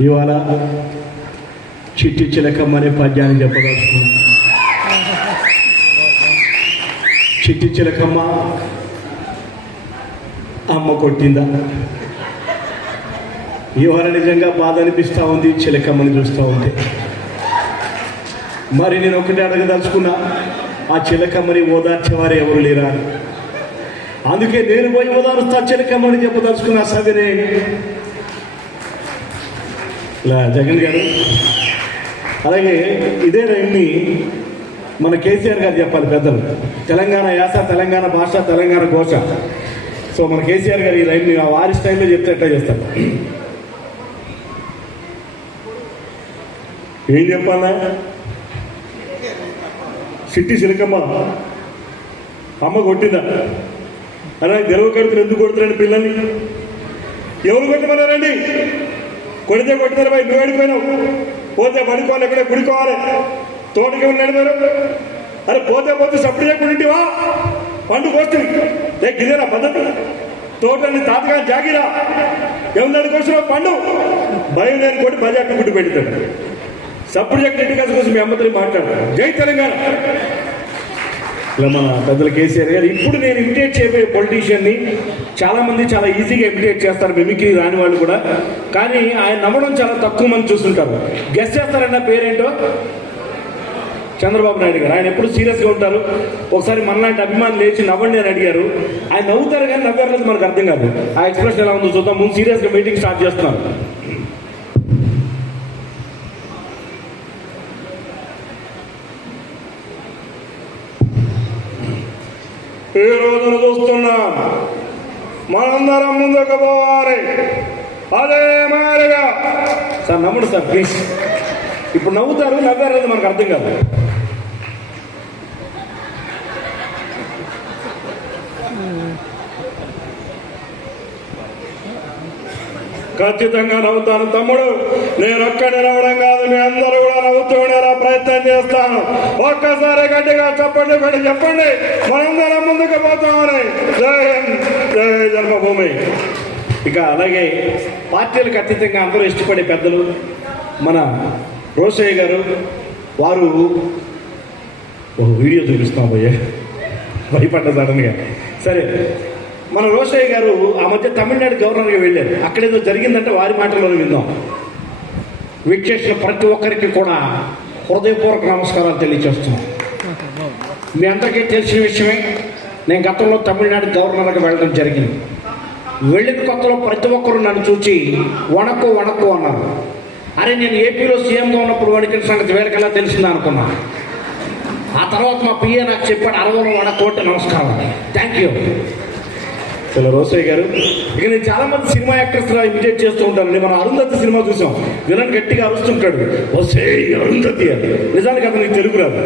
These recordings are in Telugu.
ఇవాళ చిట్టి చిలకమ్మ అనే పద్యాన్ని చెప్పదలుచుకున్నాను చిట్టి చిలకమ్మ అమ్మ కొట్టిందా? ఇవాళ నిజంగా బాధ అనిపిస్తూ ఉంది చిలకమ్మని చూస్తూ ఉంటే మరి నేను ఒకటి అడగదలుచుకున్నా ఆ చిలకమ్మని ఓదార్చేవారు ఎవరు లేరా? అందుకే నేను పోయి ఓదారుస్తా చిలకమ్మని చెప్పదలుచుకున్నా సవినే జగన్ గారు. అలాగే ఇదే రైల్ని మన కేసీఆర్ గారు చెప్పాలి పెద్దలు. తెలంగాణ యాస తెలంగాణ భాష తెలంగాణ ఘోష. సో మన కేసీఆర్ గారు ఈ రైమ్ని ఆ వారి స్టైల్లో చెప్తే చేస్తారు? ఏం చెప్పాలా? సిట్టి సిలకమ్మ అమ్మ కొట్టిందా? అలా గెలవ కడుతులు ఎందుకు కొడుతున్నాడు పిల్లల్ని? ఎవరు కొట్టమన్నారండి? కొడితే కొట్టినారు పోయి నువ్వు ఎడిపోయినావు పోతే పడుకోవాలి ఎక్కడ కుడుకోవాలి తోటకి ఉన్నాడు అరే పోతే పోతే సప్పుడు చేయకుండా పండు కోస్తుంది. ఏ గిదేనా పద్ధతి? తోటని తాతగా జాగిరా. ఎవరి కోసం పండు? భయం లేని కొట్టి బజాట్ గుడ్డు పెడతాడు. సప్పుడు చెక్క కోసం మీ అమ్మతో మాట్లాడు జై తెలంగాణ. ఇలా మన పెద్దల కేసీఆర్ గారు. ఇప్పుడు నేను ఇమిటేట్ చేయబోయే పొలిటీషియన్ని చాలా మంది చాలా ఈజీగా ఇమిటేట్ చేస్తారు మిమిక్రీ రాని వాళ్ళు కూడా. కానీ ఆయన నమ్మడం చాలా తక్కువ మంది చూస్తుంటారు. గెస్ట్ చేస్తారన్న పేరేంటో? చంద్రబాబు నాయుడు గారు. ఆయన ఎప్పుడు సీరియస్గా ఉంటారు? ఒకసారి మనలాంటి అభిమానులు లేచి నవ్వండి అని అడిగారు. ఆయన నవ్వుతారు కానీ నవ్వారు మనకు అర్థం కాదు. ఆ ఎక్స్ప్రెషన్ ఎలా ఉందో చూద్దాం. ముందు సీరియస్గా మీటింగ్ స్టార్ట్ చేస్తున్నారు. ఈ రోజున చూస్తున్నాం? మనందరం ముందుకు పోవాలి. అదే మారిగా సార్ నమ్ముడు సార్ ప్లీజ్ ఇప్పుడు నవ్వుతారు నవ్వారు మనకు అర్థం కాదు. ఖచ్చితంగా నవ్వుతాను తమ్ముడు. నేను ఒక్కడే నవ్వడం కాదు మీ అందరూ కూడా నవ్వుతూ ఉండేలా ప్రయత్నం చేస్తాను. ఒక్కసారి గట్టిగా చెప్పండి పెట్టి చెప్పండి. మనందరం ముందుకు పోతామని. జై జయ జై జన్మభూమి. ఇక అలాగే పార్టీలకు అతీతంగా అందరూ ఇష్టపడే పెద్దలు మన రోషయ్య గారు వారు ఒక వీడియో చూపిస్తాం పోయే భయపడ్డ సడన్గా. సరే మన రోషయ్య గారు ఆ మధ్య తమిళనాడు గవర్నర్గా వెళ్ళారు. అక్కడేదో జరిగిందంటే వారి మాటల్లో విందాం. విచ్చేసిన ప్రతి ఒక్కరికి కూడా హృదయపూర్వక నమస్కారాలు తెలియజేస్తున్నాం. మీ అందరికీ తెలిసిన విషయమే నేను గతంలో తమిళనాడు గవర్నర్గా వెళ్ళడం జరిగింది. వెళ్ళిన కొత్తలో ప్రతి ఒక్కరు నన్ను చూచి వణకు వణకు అన్నారు. అరే నేను ఏపీలో సీఎంగా ఉన్నప్పుడు వణికిన సంగతి వీళ్ళకల్లా తెలిసిందా అనుకున్నాను ఆ తర్వాత మా పిఏ నాకు చెప్పాడు అరవలో వణకు అంటే నమస్కారం. థ్యాంక్ యూ చాలా రోసయ్య గారు. ఇక నేను చాలా మంది సినిమా యాక్టర్స్ లా ఇమిటేట్ చేస్తూ ఉంటాను. మనం అరుంధతి సినిమా చూసాం. విలన్ గట్టిగా అరుస్తుంటాడు. వసే అరుంధతి అని. నిజానికి అతనికి తెలుగు రాదు.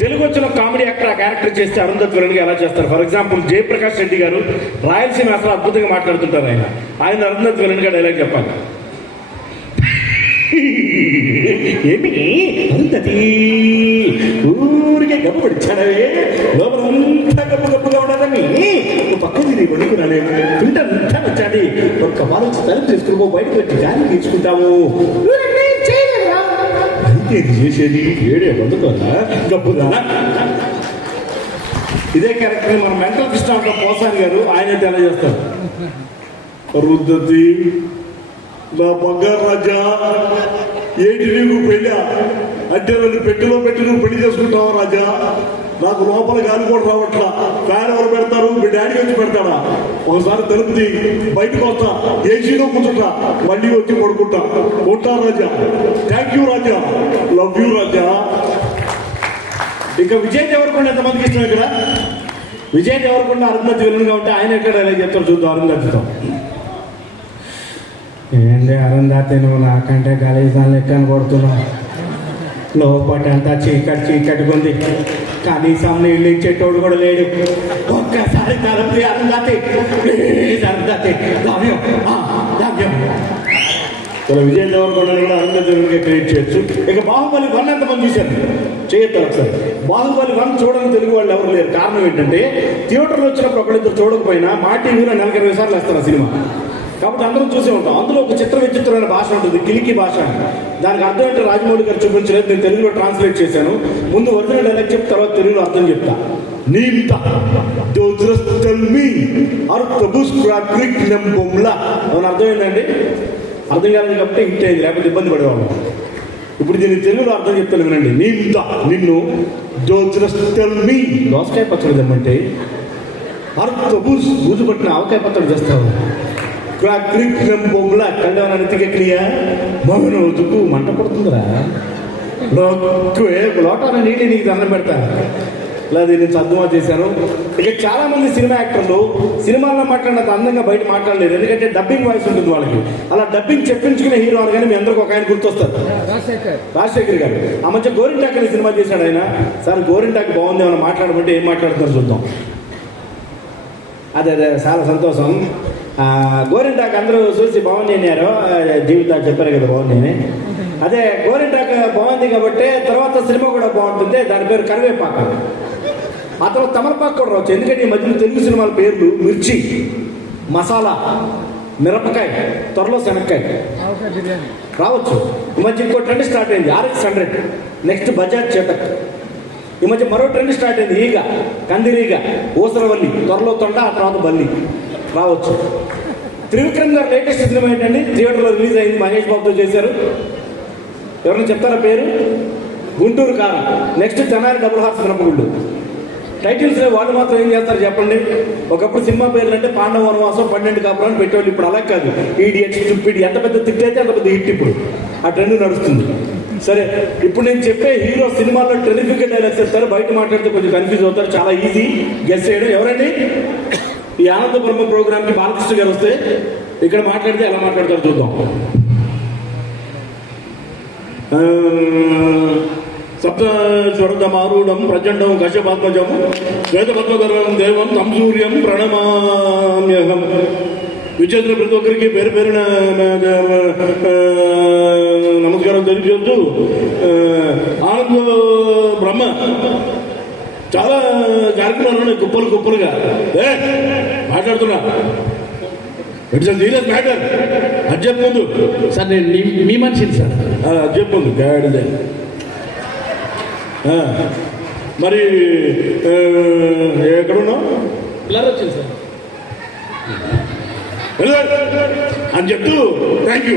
తెలుగు వచ్చిన కామెడీ యాక్టర్ ఆ క్యారెక్టర్ చేస్తే అరుంధతి విలన్గా ఎలా చేస్తారు? ఫర్ ఎగ్జాంపుల్ జయప్రకాష్ రెడ్డి గారు రాయలసీమ అసలు అద్భుతంగా మాట్లాడుతుంటారు ఆయన. ఆయన అరుంధతి విలన్గా డైలాగ్ చెప్పాలి. ఏమి అరుంధతి ఊరికే గబ్బు పడిచాడవే గప్పు గబ్బు గబ్బుగా ఉండదని నువ్వు పక్కన తిరిగి పడుకున్నానే ఫిల్టర్ అంతా వచ్చాది ఒక్క వారం తలుపు తీసుకుని బయటకు వచ్చి గాలి తీసుకుంటాము అయితే ఇది చేసేది ఏడే పొందుతుందా గబ్బుగా ఇదే క్యారెక్టర్ మన మెంటల్ కృష్ణ పోసాని గారు ఆయన తెలియజేస్తారు రుద్దతి నా బంగారు రాజా ఏంటి నీకు పెళ్ళా? అంటే నన్ను పెట్టిలో పెట్టి నువ్వు పెళ్ళి చేసుకుంటావా రాజా? నాకు లోపల గాలి కూడా రావట్లా. ఫ్యాన్ ఎవరు పెడతారు? మీ పెడతాడా? ఒకసారి తలుపుది బయటకు వస్తా. ఏసీలో కూర్చుంటా. మళ్ళీ వచ్చి పడుకుంటా. ఉంటా Raja. Thank you Raja. Love you Raja. ఇంకా విజయ్ దేవరకొండ ఎంతమందికి ఇష్టం ఇక్కడ? విజయ్ దేవరకొండ అరుంధతి విలన్గా ఉంటే ఆయన ఎక్కడ చెప్తారు చూద్దాం అరుంధతితో ఏంటి అరుంధతి నువ్వు నాకంటే గలీజాన్ లెక్కను కొడుతున్నావు లోపట అంతా చీకటి చీకటిగా ఉంది కనీసం నీళ్ళు ఇచ్చేటోడు కూడా లేడు. ఒక్కసారి తలుపు అరుంధతి ప్లీజ్ అరుంధతి లవ్యం లవ్యం ఇలా విజయ్ దేవరకొండ కూడా అరుంధతి క్రియేట్ చేయొచ్చు. ఇక బాహుబలి వన్ ఎంతమంది చూశారు? చేయొద్దు ఒకసారి. బాహుబలి వన్ చూడని తెలుగు వాళ్ళు ఎవరు లేరు. కారణం ఏంటంటే థియేటర్లో వచ్చినప్పుడు ఒకళ్ళిద్దరు చూడకపోయినా మా టీవీలో నెలకి ఇరవై సార్లు వేస్తారు ఆ సినిమా. కాబట్టి అందరం చూసే ఉంటాం. అందులో ఒక చిత్ర విచిత్రమైన భాష ఉంటుంది. కిలికి భాష దానికి అర్థం ఏంటో రాజమౌళి గారు చూపించలేదు. నేను తెలుగులో ట్రాన్స్లేట్ చేశాను. ముందు ఒరిజినల్ డైలాగ్ చెప్తే తర్వాత తెలుగులో అర్థం చెప్తా నీమ్త దోద్రస్తల్మి అర్థబుస్ ప్రాక్రిక్ నెంబొమ్లా అని అర్థం ఏంటండి అర్థం కాలేదు కాబట్టి హిట్ అయింది లేకపోతే ఇబ్బంది పడేవాళ్ళం. ఇప్పుడు దీన్ని తెలుగులో అర్థం చెప్తాను వినండి. నీమ్త నిన్ను దోద్రస్తల్మి దోసకాయ పచ్చడి తెమ్మంటే అర్థ బూజు బూజు పట్టిన ఆవకాయ పచ్చడి చేస్తావు క్రిక్ బొమ్మల కళ్ళ ఎత్తికెక్కినాయా మగను ఉతుకు మంట పడుతుందిరా. లోటాన నీటి నీకు దండం పెడతా. లేదా నేను చదువు చేశాను ఇక చాలా మంది సినిమా యాక్టర్లు సినిమాల్లో మాట్లాడినంత అందంగా బయట మాట్లాడలేరు ఎందుకంటే డబ్బింగ్ వాయిస్ ఉంటుంది వాళ్ళకి. అలా డబ్బింగ్ చెప్పించుకునే హీరో అనగానే మీ అందరికి ఒక ఆయన గుర్తొస్తారు. రాజశేఖర్. గారు. ఆ మధ్య గోరింటాక్ అనే సినిమా చేశాడు ఆయన. సార్ గోరింటాక్ బాగుంది ఏమైనా మాట్లాడమంటే ఏం మాట్లాడుతున్నారు చూద్దాం. అదే అదే చాలా సంతోషం. గోరింటాకు అందరూ చూసి బాగుంది అన్నారు. జీవితాలు చెప్పారు కదా బాగుంది అదే గోరింటాకు బాగుంది కాబట్టి తర్వాత సినిమా కూడా బాగుంటుంది. దాని పేరు కరివేపాక. ఆ తర్వాత తమలపాకు కూడా రావచ్చు. ఎందుకంటే ఈ మధ్యన తెలుగు సినిమాల పేర్లు మిర్చి మసాలా మిరపకాయ త్వరలో శనక్కాయ. రావచ్చు. ఈ మధ్య ఇంకో ట్రెండ్ స్టార్ట్ అయింది. RX hundred next Bajaj Chetak ఈ మధ్య మరో ట్రెండ్ స్టార్ట్ అయింది. ఈగ కందిరీగ ఊసరవల్లి త్వరలో తొండ ఆ తర్వాత బల్లి. రావచ్చు. త్రివిక్రమ్ గారు లేటెస్ట్ సినిమా ఏంటండి? థియేటర్లో రిలీజ్ అయింది మహేష్ బాబుతో చేశారు. ఎవరైనా చెప్తారా పేరు? Guntur Karam. Next Tenali double horse మినపగుళ్ళు టైటిల్స్ వాళ్ళు మాత్రం ఏం చేస్తారు చెప్పండి? ఒకప్పుడు సినిమా పేర్లు అంటే పాండవ వనవాసం పన్నెండు కాపురం పెట్టేవాళ్ళు. ఇప్పుడు అలా కాదు. ఈడియట్ స్టూపిడ్ ఎంత పెద్ద తిట్ అయితే అంత పెద్ద హిట్ ఇప్పుడు. ఆ ట్రెండ్ నడుస్తుంది. సరే ఇప్పుడు నేను చెప్పే హీరో సినిమాలో టెలిఫిక్ డైలాగ్స్ ఇస్తారు బయట మాట్లాడితే కొంచెం కన్ఫ్యూజ్ అవుతారు. చాలా ఈజీ గెస్ చేయడం. ఎవరండి? ఈ ఆనంద బ్రహ్మ ప్రోగ్రామ్కి బాలకృష్ణ గారు వస్తే ఇక్కడ మాట్లాడితే ఎలా మాట్లాడతారు చూద్దాం. ఆ, సప్త స్వర్గమారూఢం ప్రచండం కశ్యపాత్మజం శ్వేతపద్మగరం దేవం తం సూర్యం ప్రణమామ్యహం విచేంద్ర ప్రతి ఒక్కరికి పేరు పేరున నమస్కారం తెలియజేస్తూ ఆనంద బ్రహ్మ చాలా కార్యక్రమాలు ఉన్నాయి కుప్పలు కుప్పలుగా। ఏ, మాట్లాడుతున్నా। ఇట్స్ సీరియస్ మ్యాటర్ అది చెప్పు సార్ నేను మీ- మనిషిని సార్. ఆ, చెప్పు గాడిదే. మరి ఆ, ఎక్కడున్నావు? బ్లర్ వచ్చింది సార్. అని చెప్తూ థ్యాంక్ యూ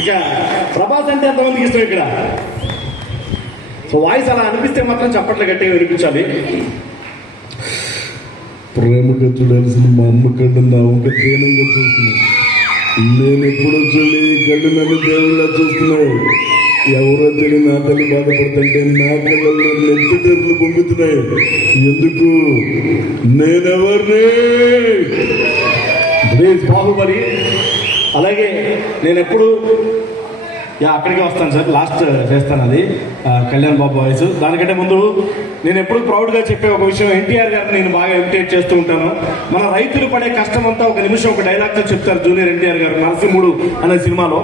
ఇక ప్రభాస్ అంటే ఎంతమందికి ఇష్టం ఇక్కడ? సో వాయిస్ అలా అనిపిస్తే మాత్రం చప్పట్లు గట్టిగా వినిపించాలి. ప్రేమగా చూడాల్సిన మా అమ్మ కళ్ళు నా ఒక నేను ఎప్పుడు చూడలే ఈ కళ్ళు నన్ను దేవుళ్ళ చూస్తున్నాయి ఎవరో తెలియని నా తల్లి బాధపడుతుంటే నా కళ్ళల్లో నెత్తి తెరులు పొంగుతున్నాయి. ఎందుకు? నేనెవరిని? బాబు మరి అలాగే నేను ఎప్పుడు యా అక్కడికే వస్తాను సార్. లాస్ట్ uh, చేస్తాను అది. కళ్యాణ్ బాబు వాయిస్ దానికంటే ముందు నేను ఎప్పుడు ప్రౌడ్గా చెప్పే ఒక విషయం. ఎన్టీఆర్ గారిని నేను బాగా ఇమిటేట్ చేస్తూ ఉంటాను. మన రైతులు పడే కష్టం అంతా ఒక నిమిషం ఒక డైలాగ్తో చెప్తారు జూనియర్ ఎన్టీఆర్ గారు నరసింహుడు అనే సినిమాలో.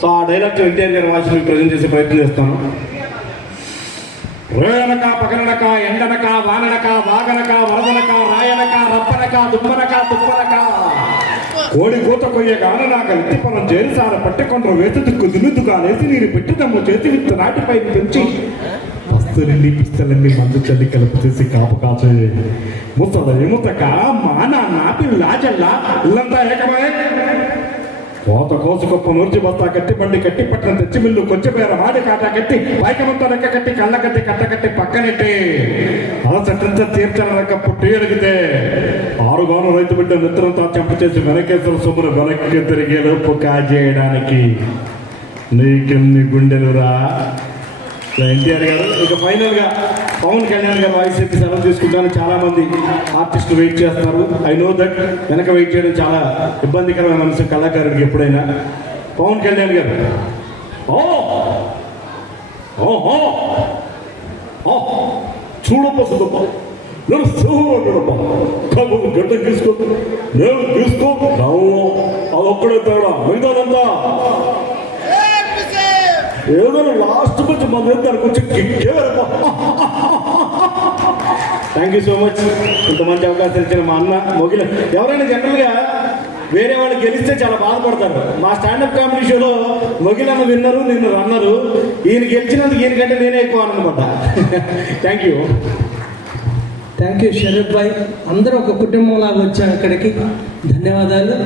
సో ఆ డైలాగ్తో ఎన్టీఆర్ గారి వాయిస్ మీకు ప్రజెంట్ చేసే ప్రయత్నం చేస్తాను. రోయనక పగనక ఎండనక వాననక వాగనక వరదనక రాయనక రప్పనక దుప్పనక తుప్పనక. కోడి కూత కొయ్యగాన నాకు ఎత్తి పొలం చేరిసార పట్టకొండ్ర వేత దిక్కు దున్నుదుగా లేసి నీరు పెట్టిదమ్ము చేతి విత్తు నాటిపై పెంచి వస్తులన్నీ పిస్తలన్నీ మందు చల్లి కలుపు చేసి కాపు కాచే. ముసల ఎముతక మాన నాపి లాజల్ల ఇల్లంతా ఏకమే. కోత కోసు గొప్ప నూర్చి బస్తా కట్టి బండి కట్టి పట్టిన తెచ్చి మిల్లు కొచ్చిపోయార మాడి కాట కట్టి పైకమంతా రెక్క కట్టి కళ్ళ కట్టి కట్ట కట్టి పక్కనెట్టి. అలసటంత తీర్చన రెక్క పుట్టి ఎడిగితే ఆరుగాను రైతు బిడ్డ మిత్రంతో చెంప చేసి వెనకేశ్వర సొమ్మును వెనక్కి తిరిగే లోపు కాజేయడానికి నీకెన్ని గుండెలురా? ఎన్టీఆర్ గారు ఇక ఫైనల్గా పవన్ కళ్యాణ్ గారు వాయిస్ చెప్పి సెలవు తీసుకుంటాను చాలా మంది ఆర్టిస్టులు వెయిట్ చేస్తారు ఐ నో దట్ వెనక వెయిట్ చేయడం చాలా ఇబ్బందికరమైన అంశం కళాకారుడికి ఎప్పుడైనా. పవన్ కళ్యాణ్ గారు ఓ! ఓహో! ఓ! చూడప్ప సుదప్ప నేను సింహం కాకపోతే గడ్డ తీసుకో. నేను తీసుకో. అదొక్కడే తేడా. మిగతాదంతా. ఏదైనా లాస్ట్ కొంచెం మన కొంచెం వచ్చి థ్యాంక్ యూ సో మచ్ ఇంత మంచి అవకాశం ఇచ్చిన మా అన్న మొగిల. ఎవరైనా జనరల్గా వేరే వాళ్ళు గెలిస్తే చాలా బాధపడతారు. మా స్టాండప్ కామెడీ షోలో మొగిలన్న విన్నరు నిన్ను రన్నరు ఈయన గెలిచినందుకు ఈయనకంటే నేనే ఎక్కువ అనమాట thank you thank you Sharath భాయ్ అందరూ ఒక కుటుంబంలాగా వచ్చాం ఇక్కడికి ధన్యవాదాలు.